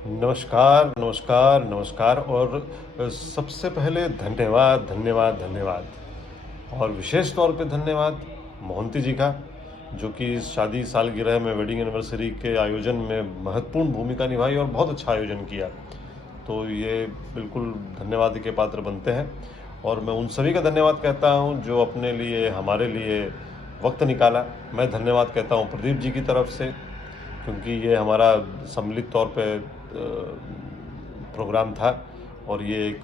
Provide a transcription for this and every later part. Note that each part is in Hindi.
नमस्कार, नमस्कार, नमस्कार और सबसे पहले धन्यवाद, धन्यवाद, धन्यवाद और विशेष तौर पे धन्यवाद मोहंती जी का, जो कि इस शादी सालगिरह में वेडिंग एनिवर्सरी के आयोजन में महत्वपूर्ण भूमिका निभाई और बहुत अच्छा आयोजन किया। तो ये बिल्कुल धन्यवाद के पात्र बनते हैं और मैं उन सभी का धन्यवाद कहता हूँ जो अपने लिए, हमारे लिए वक्त निकाला। मैं धन्यवाद कहता हूँ प्रदीप जी की तरफ से, क्योंकि ये हमारा सम्मिलित तौर पे प्रोग्राम था और ये एक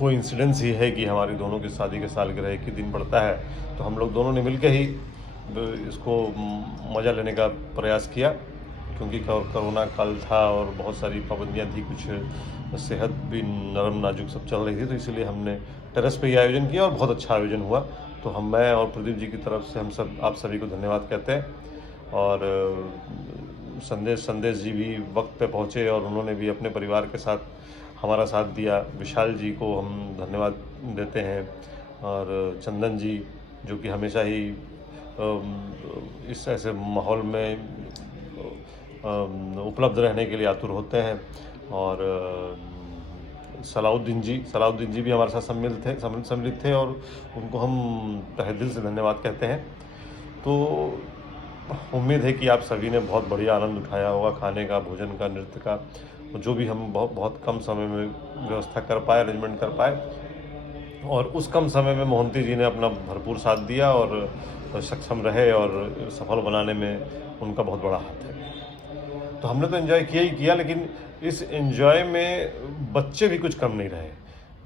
कोइंसिडेंस ही है कि हमारी दोनों की शादी के सालगिरह एक ही दिन पड़ता है, तो हम लोग दोनों ने मिलकर ही इसको मज़ा लेने का प्रयास किया। क्योंकि कोरोना काल था और बहुत सारी पाबंदियां थी, कुछ सेहत भी नरम नाजुक सब चल रही थी, तो इसीलिए हमने टेरेस पे ही आयोजन किया और बहुत अच्छा आयोजन हुआ। तो मैं और प्रदीप जी की तरफ से हम सब आप सभी को धन्यवाद कहते हैं। और संदेश जी भी वक्त पे पहुँचे और उन्होंने भी अपने परिवार के साथ हमारा साथ दिया। विशाल जी को हम धन्यवाद देते हैं और चंदन जी, जो कि हमेशा ही इस ऐसे माहौल में उपलब्ध रहने के लिए आतुर होते हैं। और सलाउद्दीन जी भी हमारे साथ सम्मिलित थे और उनको हम तहे दिल से धन्यवाद कहते हैं। तो उम्मीद है कि आप सभी ने बहुत बढ़िया आनंद उठाया होगा खाने का, भोजन का, नृत्य का, जो भी हम बहुत कम समय में व्यवस्था कर पाए, अरेंजमेंट कर पाए। और उस कम समय में मोहंती जी ने अपना भरपूर साथ दिया और सक्षम रहे और सफल बनाने में उनका बहुत बड़ा हाथ है। तो हमने तो एंजॉय किया ही किया, लेकिन इस एंजॉय में बच्चे भी कुछ कम नहीं रहे।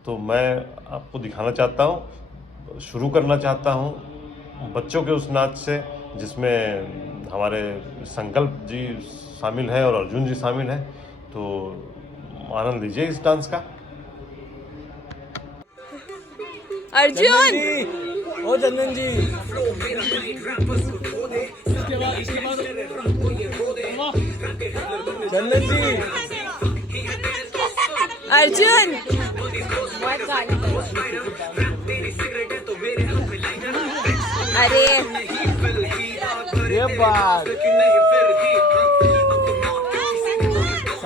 तो मैं आपको दिखाना चाहता हूँ, शुरू करना चाहता हूँ बच्चों के उस नाच से, जिसमें हमारे संकल्प जी शामिल है और अर्जुन जी शामिल है। तो आनंद लीजिए इस डांस का। अर्जुन, ओ चंदन जी, चंदन जी, अर्जुन, अरे ये बात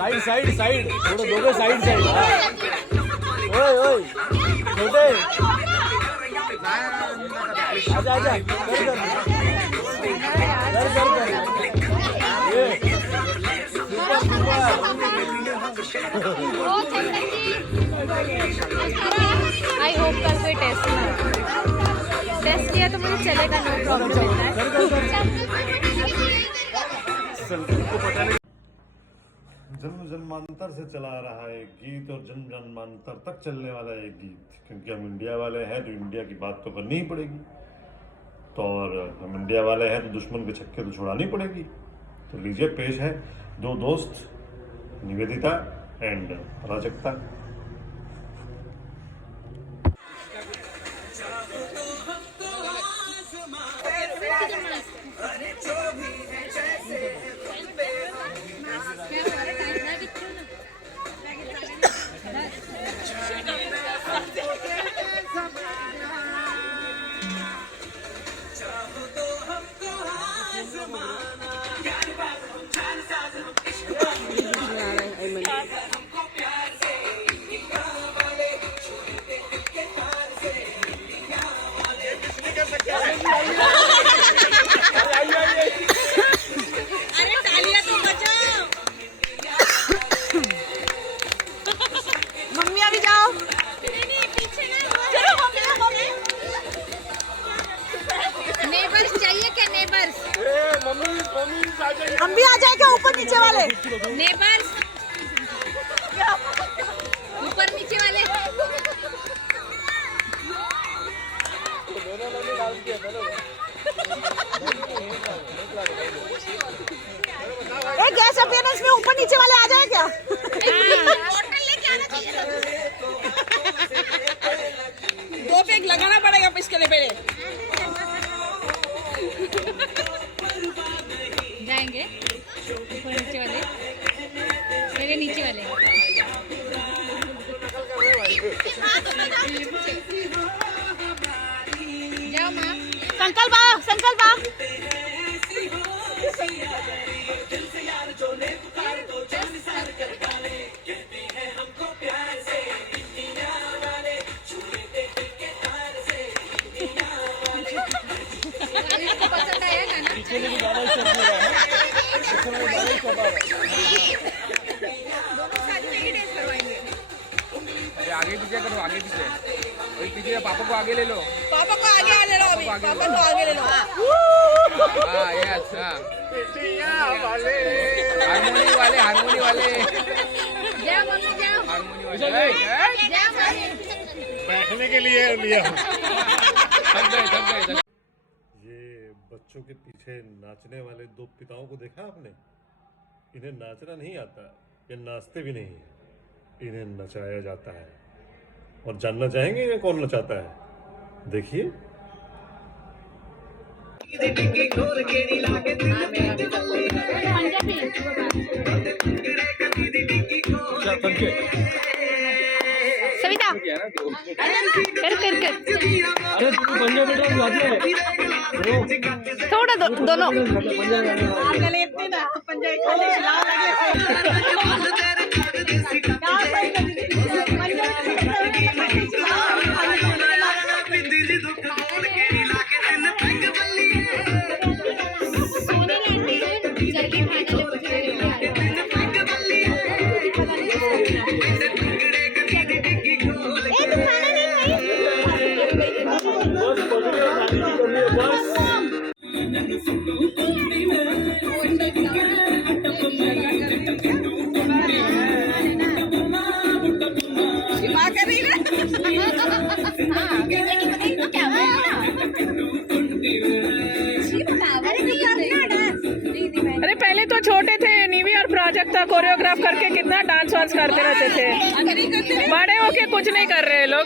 साइड थोड़ा दोगे साइड ओए ओए छोटे आजा कर ये आई होप कल कोई टेस्ट किया तो मुझे चलेगा, नो प्रॉब्लम है। जन्म जन्मांतर से चला आ रहा है एक गीत और जन्म जन्मांतर तक चलने वाला एक गीत, क्योंकि हम इंडिया वाले हैं तो इंडिया की बात तो करनी ही पड़ेगी। तो और हम इंडिया वाले हैं तो दुश्मन के छक्के तो छुड़ानी पड़ेगी। तो लीजिए, पेश है दो दोस्त, निवेदिता एंड प्राजक्ता। हम भी आ जाए क्या ऊपर नीचे वाले नेबर्स, ऊपर नीचे वाले। गैस अपीयरेंस में ऊपर नीचे वाले आ जाए क्या? बोतल लेके आना चाहिए था। 2 पैक लगाना पड़ेगा इसके लिए पहले। जाएंगे ऊपर नीचे वाले, मेरे नीचे वाले। जाओ माँ, संकल्प आ। आगे पीछे करो, आगे पीछे। अभी पीछे पापा को आगे ले लो। पापा को आगे ले लो, अभी पापा को आगे ले लो। हाँ यस हाँ। हारमोनी वाले हारमोनी वाले जय मम्मी जय। हारमोनी वाले जय मम्मी। बैठने के लिए लिया हूँ। थक गए। ये बच्चों के पीछे नाचने वाले दो पिताओं को देखा आपने? इन्हें नाचना नहीं आता, ये नाचते भी नहीं, इन्हें नचाया जाता है। और जानना चाहेंगे इन्हें कौन नचाता है? देखिए। सविता कर अरे पंजाबी थोड़ा दोनों अरे पहले तो छोटे थे, नीवी और प्रोजेक्ट था, कोरियोग्राफ करके कितना डांस वांस करते रहते थे। बड़े होके कुछ नहीं कर रहे लोग।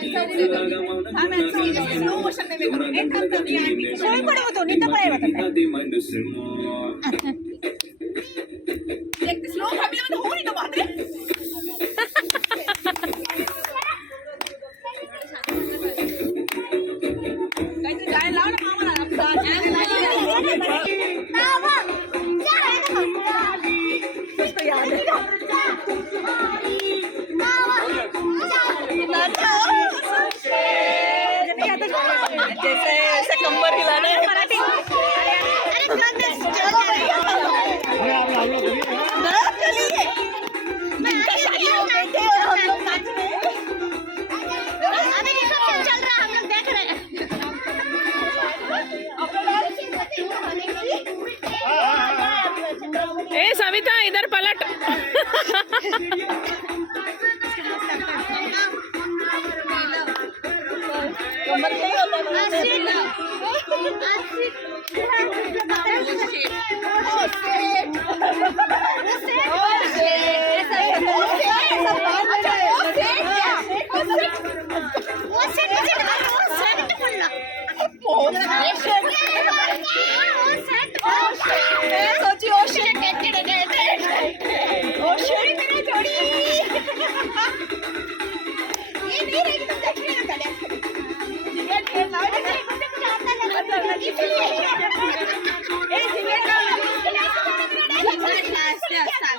जैसे कंबर हिलाना है मराठी। ए सविता इधर पलट।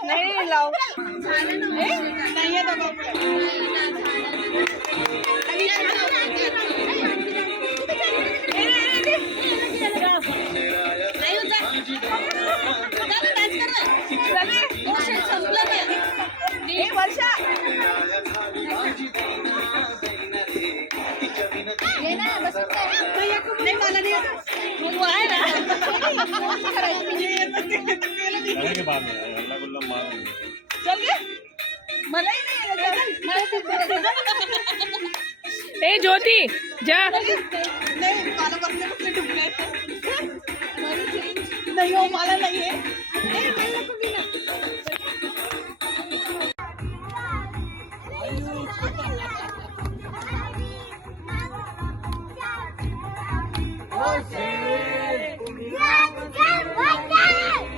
नहीं लाओ नहीं है तो वर्षा नहीं मला नहीं वो आहे ना के बाद में अल्लाह गुल्ला मार चल गए मला ही नहीं ए ज्योति जा। नहीं मला बसने कुठे ढुकले नहीं हो मला नहीं है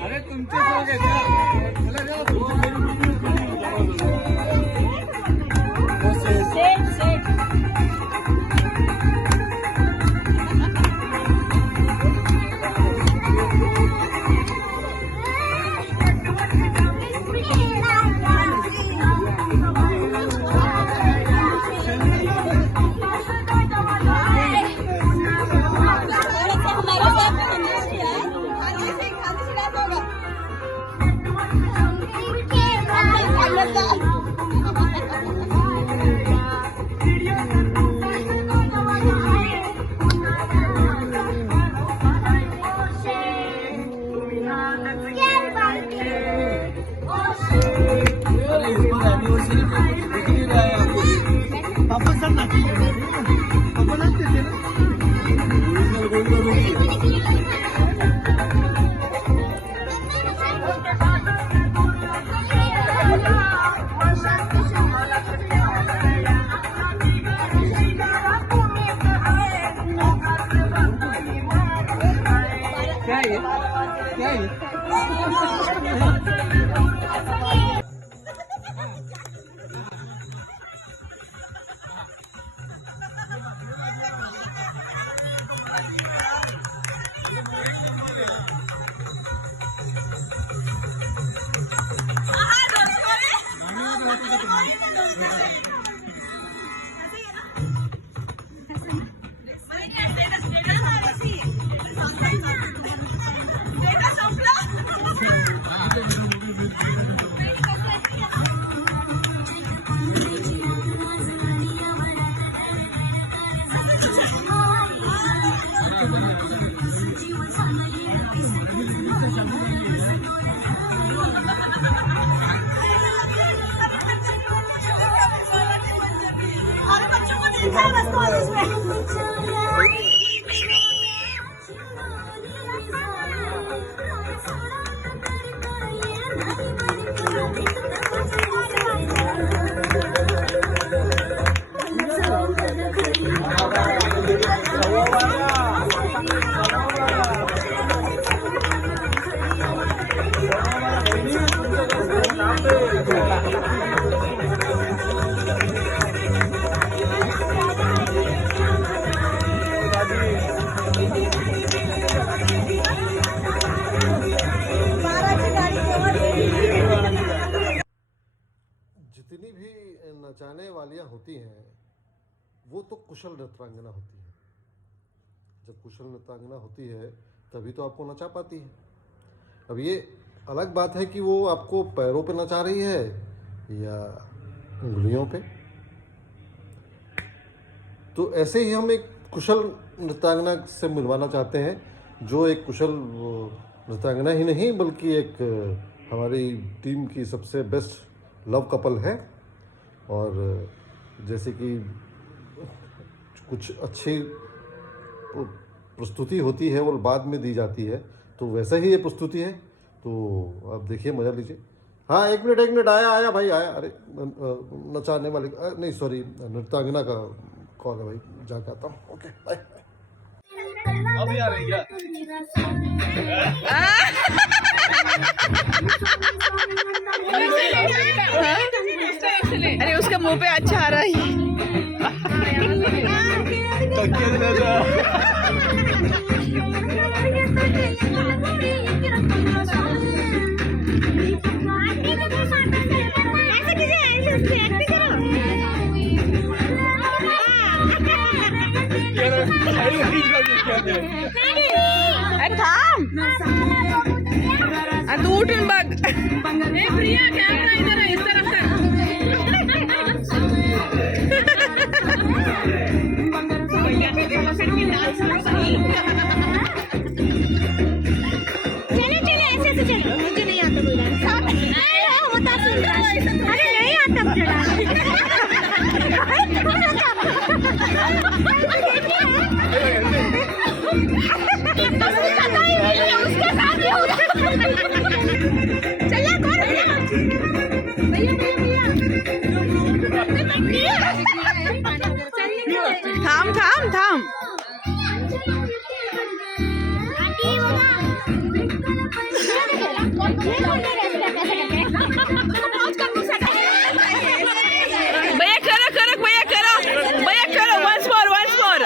अरे तुमचे लोग जितनी भी नचाने वालियाँ होती हैं वो तो कुशल नृत्यांगना होती है। जब कुशल नृत्यांगना होती है तभी तो आपको नचा पाती है। अब ये अलग बात है कि वो आपको पैरों पे नचा रही है या उंगलियों पे। तो ऐसे ही हम एक कुशल नृत्यांगना से मिलवाना चाहते हैं, जो एक कुशल नृत्यांगना ही नहीं बल्कि एक हमारी टीम की सबसे बेस्ट लव कपल है। और जैसे कि कुछ अच्छी प्रस्तुति होती है वो बाद में दी जाती है, तो वैसा ही ये प्रस्तुति है। तो आप देखिए, मजा लीजिए। हाँ, एक मिनट आया भाई आया। अरे नचाने वाले नहीं, सॉरी, नृत्यांगना का कॉल है भाई, जाके आता हूँ। Okay bye. अभी आ रही है। अरे उसके मुंह पे अच्छा आ रहा है। तू उठून बघ। प्रिया कॅमेरा इधर है, इस तरफ कर। चले ऐसे से चले, मुझे नहीं आता कोई डांस। होता सुन रहा है। अरे नहीं आता मुझे डांस। उसके साथ ही चलिए थांब थांब थांब। भैया करो करो, भैया करो, भैया करो। once more, once more,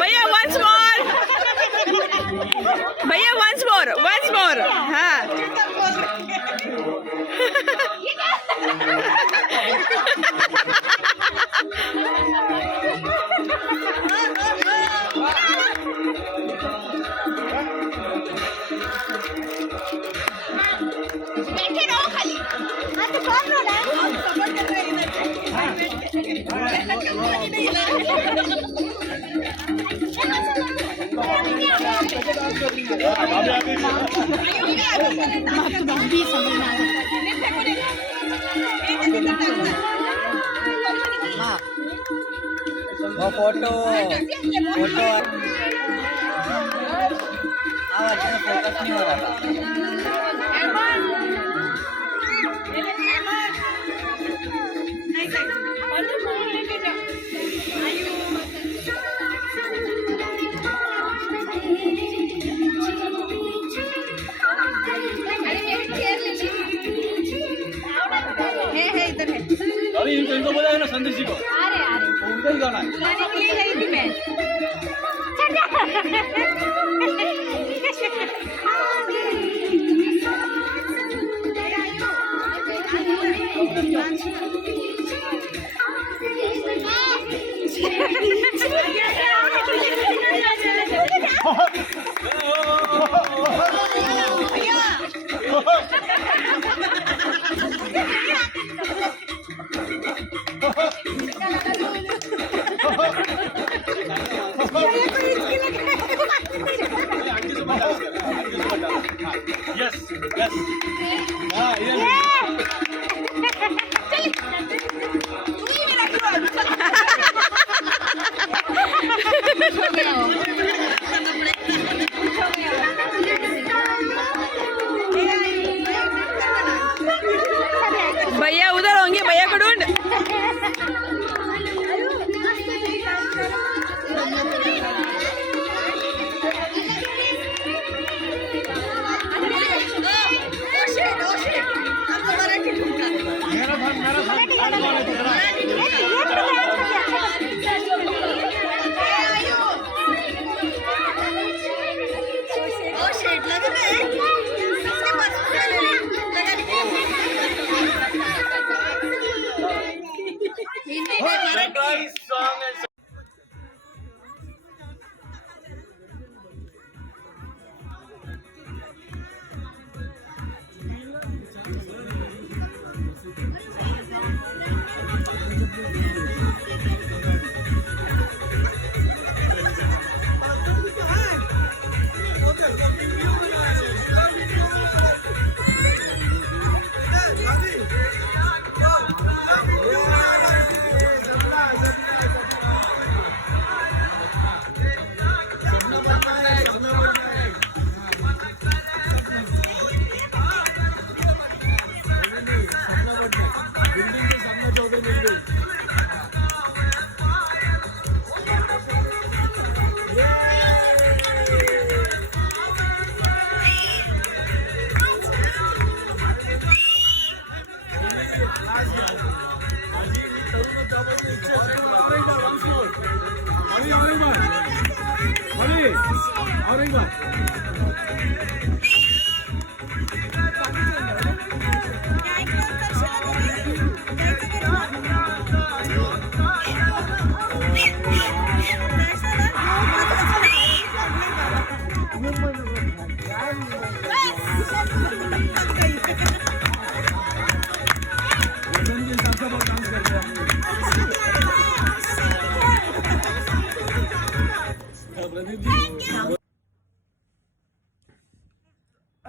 भैया once more, भैया once more, once more। हाँ बैठे रहो खाली। हाँ तो कौन रो रहा है? सपोर्ट कर रहे फोटो फोकस नहीं हो रहा था। अरे इनको बोला है ना संदेश जी को। उनका ही गाना है। बुलाने के लिए गई थी मैं। Yes yes. हाँ ये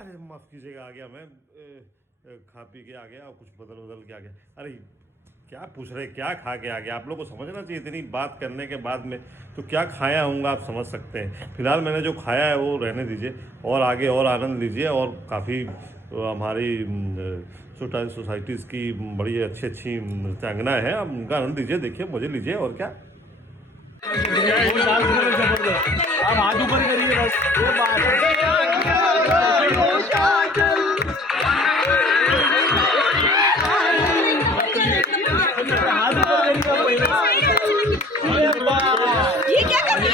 अरे माफ कीजिएगा, आ गया मैं खा पी के आ गया और कुछ बदल के आ गया। अरे क्या पूछ रहे, क्या खा के आ गया? आप लोग को समझना चाहिए, इतनी बात करने के बाद में तो क्या खाया होऊंगा आप समझ सकते हैं। फिलहाल मैंने जो खाया है वो रहने दीजिए और आगे और आनंद लीजिए। और काफ़ी हमारी सोसाइटीज़ की बड़ी अच्छी नृत्यांगना है, आप उनका आनंद लीजिए, देखिए, मजे लीजिए और क्या। आप हाथ ऊपर करिए बस। ये बात हाथ ऊपर करिए पहले। ये क्या कर रही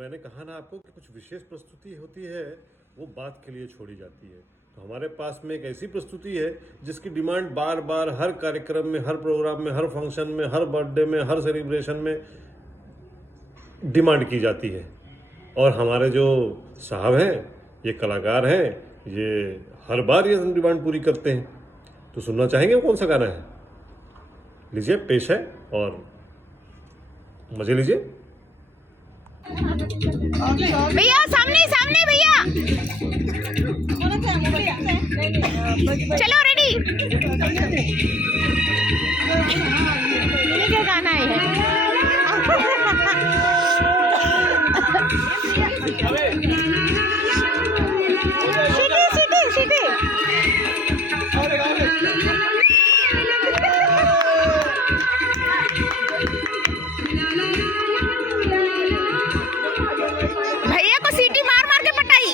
मैंने कहा ना आपको कि कुछ विशेष प्रस्तुति होती है वो बात के लिए छोड़ी जाती है। तो हमारे पास में एक ऐसी प्रस्तुति है जिसकी डिमांड बार बार हर कार्यक्रम में, हर प्रोग्राम में, हर फंक्शन में, हर बर्थडे में, हर सेलिब्रेशन में डिमांड की जाती है। और हमारे जो साहब हैं, ये कलाकार हैं, ये हर बार ये डिमांड पूरी करते हैं। तो सुनना चाहेंगे कौन सा गाना है? लीजिए, पेश है और मजे लीजिए। भैया सामने सामने भैया, चलो रेडी। ये क्या गाना है? सीटी सीटी भैया को सीटी मार मार के पटाई।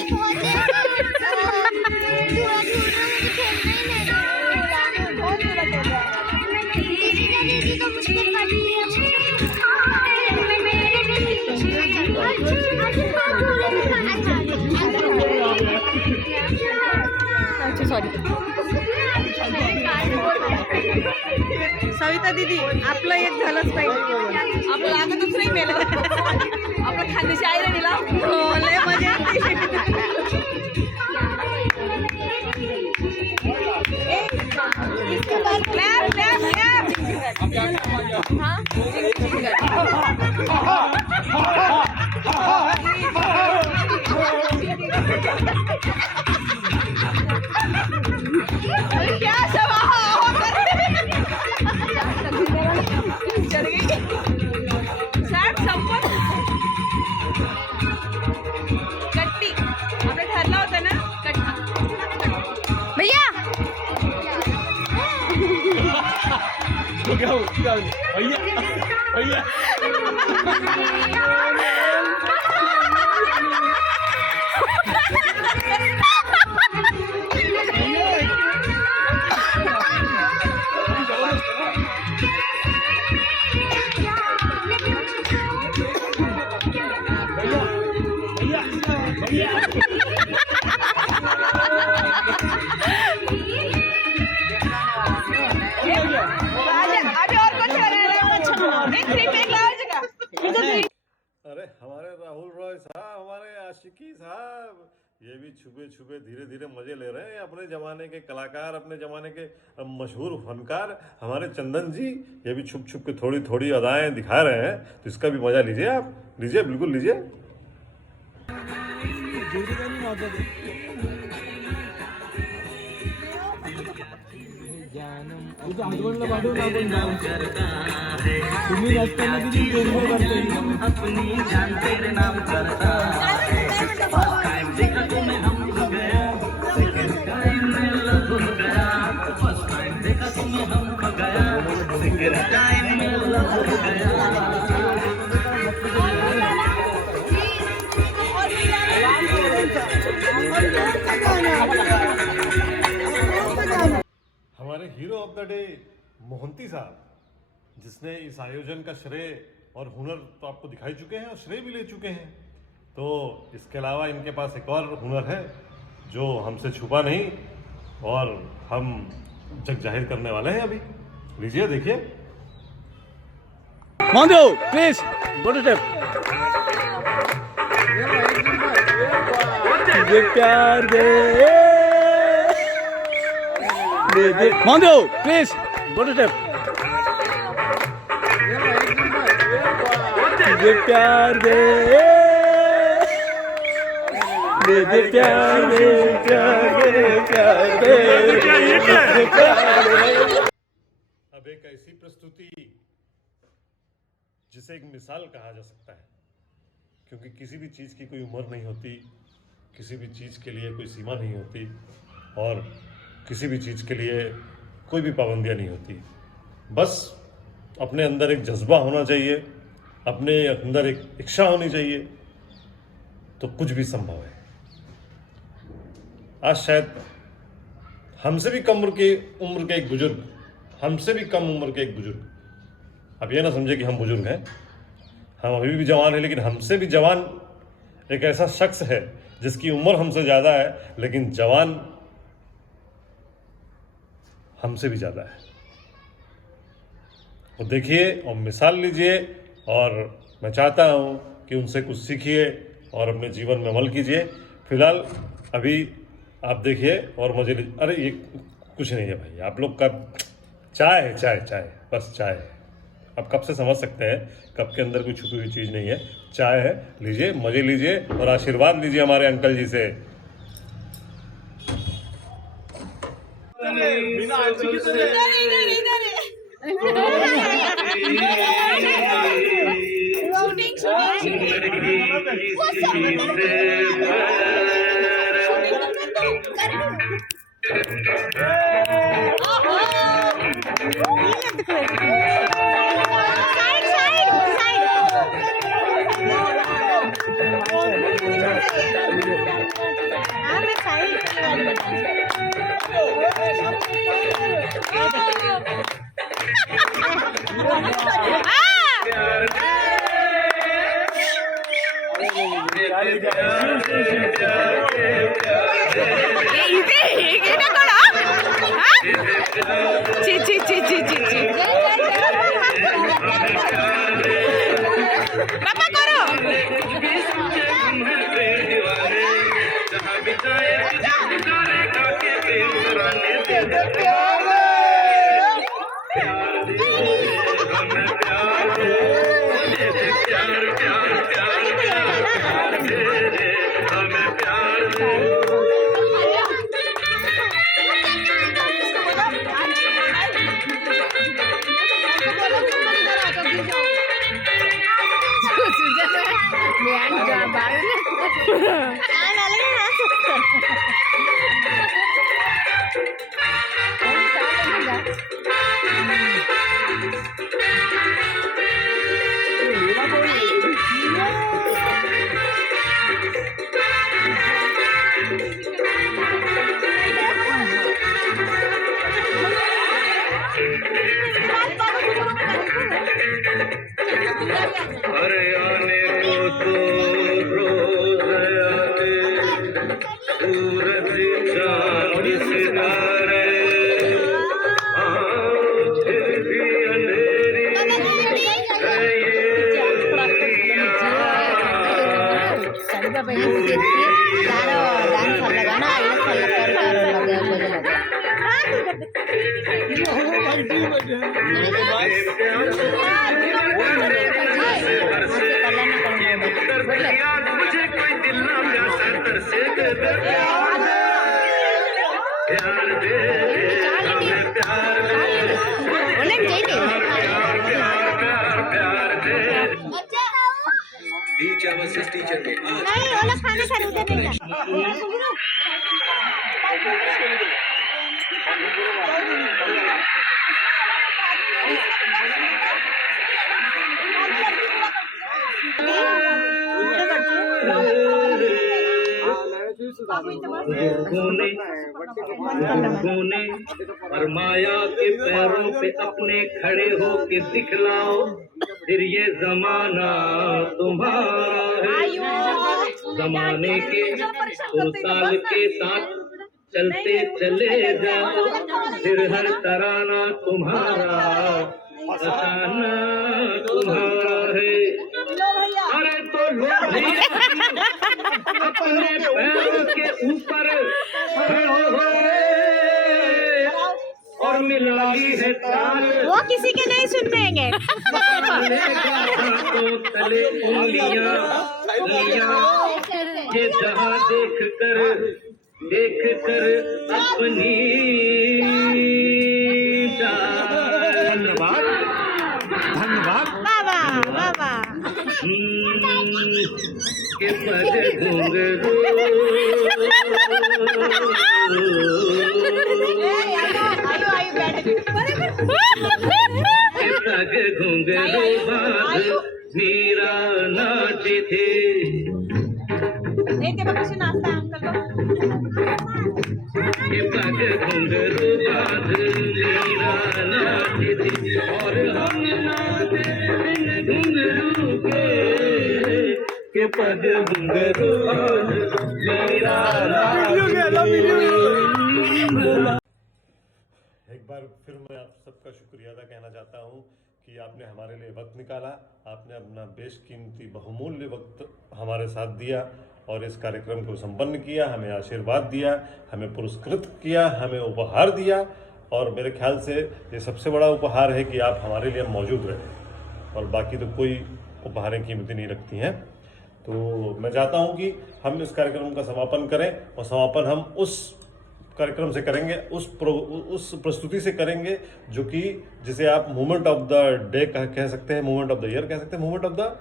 सॉरी सविता दीदी, आपलं एक झालंच पाहिजे. आपलं लागतच नाही मेलं. आपलं खांद्याची आई राहिला. हो, लय मजा येते. क्लॅप क्लॅप क्या सवा साठ संपत कट्टी आपने ठरला होता ना कट्टी भैया भैया अरे हमारे राहुल रॉय साहब, हमारे आशिकी साहब, ये भी छुपे छुपे धीरे धीरे मजे ले रहे हैं। अपने जमाने के कलाकार, अपने जमाने के मशहूर फनकार हमारे चंदन जी, ये भी छुप छुप के थोड़ी थोड़ी अदाएं दिखा रहे हैं। तो इसका भी मजा लीजिए, आप लीजिए, बिल्कुल लीजिए। तुम्ही रस्त्याला किती गोंधळ करते. अपनी जान तेरे नाम करता हमारे hero of the day Mohanty साहब, जिसने इस आयोजन का श्रेय और हुनर तो आपको दिखाई चुके हैं और श्रेय भी ले चुके हैं। तो इसके अलावा इनके पास एक और हुनर है जो हमसे छुपा नहीं और हम जग जाहिर करने वाले हैं अभी। लीजिए, देखिए। Mahadev please go to step. मुझे प्यार दे दे. Mahadev please go to step. मुझे प्यार दे दे. प्यार दे प्यार दे प्यार दे. अब एक ऐसी प्रस्तुति जिसे एक मिसाल कहा जा सकता है, क्योंकि किसी भी चीज़ की कोई उम्र नहीं होती, किसी भी चीज़ के लिए कोई सीमा नहीं होती और किसी भी चीज़ के लिए कोई भी पाबंदियां नहीं होती। बस अपने अंदर एक जज्बा होना चाहिए, अपने अंदर एक इच्छा होनी चाहिए, तो कुछ भी संभव है। आज शायद हमसे भी कम उम्र के एक बुजुर्ग, हमसे भी कम उम्र के एक बुजुर्ग, अब ये ना समझे कि हम बुजुर्ग हैं, हम अभी भी जवान हैं, लेकिन हमसे भी जवान एक ऐसा शख्स है जिसकी उम्र हमसे ज़्यादा है लेकिन जवान हमसे भी ज़्यादा है। वो देखिए और मिसाल लीजिए, और मैं चाहता हूँ कि उनसे कुछ सीखिए और अपने जीवन में अमल कीजिए। फिलहाल अभी आप देखिए और मजे लीजिए। अरे ये कुछ नहीं है भाई, आप लोग का चाय है, चाय बस चाय है। आप कब से समझ सकते हैं कप के अंदर कोई छुपी हुई चीज़ नहीं है, चाय है। लीजिए, मजे लीजिए और आशीर्वाद लीजिए हमारे अंकल जी से। अरे आने को तो रोज आते सूरज चांद सितारे, फिर भी अंधेरी है ये मुझे कोई दिल ना प्यासा तरसे प्यार दे हमें प्यार दे टीचर वर्सेस टीचर के नहीं वो लोग खाना खा उधर नहीं जा। लोगों ने फरमाया के पैरों पे अपने खड़े हो के दिखलाओ, फिर ये जमाना तुम्हारा है। जमाने के सुरताल के साथ चलते चले जाओ, फिर हर तराना तुम्हारा अफसाना तुम्हारा है। अरे तो लोग अपने पैरों के ऊपर खड़े हो और मिला ली है ताल, वो किसी के नहीं सुन पाएंगे। तो तले उंगलियां ये जहां देख कर अपनी धन्यवाद बाबा बाबा के पग घुंघरू के पग घुंघरू बांध मीरा नाची थी। के पग घुंघरू बांध मीरा नाची थी और हम नाचे घुंघरू के पग घुंघरू मीरा नाची थी। एक बार बार फिर मैं आप सबका शुक्रिया अदा कहना चाहता हूँ कि आपने हमारे लिए वक्त निकाला, आपने अपना बेशकीमती बहुमूल्य वक्त हमारे साथ दिया और इस कार्यक्रम को संपन्न किया, हमें आशीर्वाद दिया, हमें पुरस्कृत किया, हमें उपहार दिया। और मेरे ख्याल से ये सबसे बड़ा उपहार है कि आप हमारे लिए मौजूद रहे, और बाकी तो कोई उपहारें कीमती नहीं रखती हैं। तो मैं चाहता हूँ कि हम इस कार्यक्रम का समापन करें, और समापन हम उस कार्यक्रम से करेंगे, उस प्रस्तुति से करेंगे जो कि जिसे आप मोमेंट ऑफ द डे कह सकते हैं, मोमेंट ऑफ द ईयर कह सकते हैं, मोमेंट ऑफ द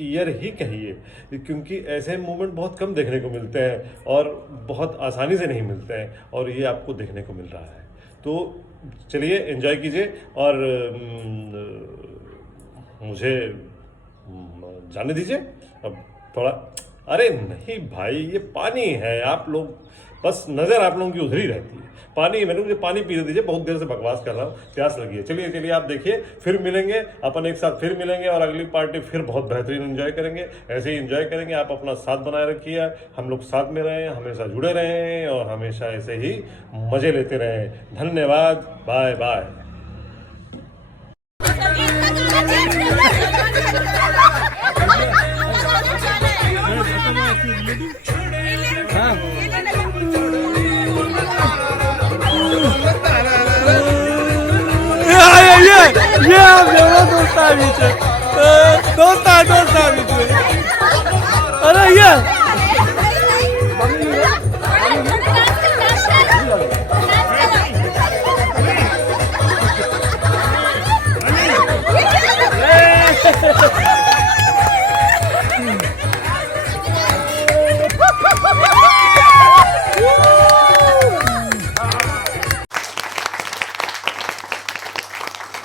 ईयर ही कहिए, क्योंकि ऐसे मोमेंट बहुत कम देखने को मिलते हैं और बहुत आसानी से नहीं मिलते हैं, और ये आपको देखने को मिल रहा है। तो चलिए एंजॉय कीजिए, और मुझे जाने दीजिए अब थोड़ा। अरे नहीं भाई, ये पानी है, आप लोग बस नज़र आप लोगों की उधर ही रहती है। पानी, मैंने मुझे पानी पीने दीजिए, बहुत देर से बकवास कर रहा हूँ, प्यास लगी है। चलिए चलिए आप देखिए, फिर मिलेंगे अपन एक साथ, फिर मिलेंगे और अगली पार्टी फिर बहुत बेहतरीन एंजॉय करेंगे। ऐसे ही एंजॉय करेंगे, आप अपना साथ बनाए रखिए, हम लोग साथ में रहें, हमेशा जुड़े रहें और हमेशा ऐसे ही मज़े लेते रहें। धन्यवाद, बाय बाय। ये आप दोस्त दोस्त अरे ये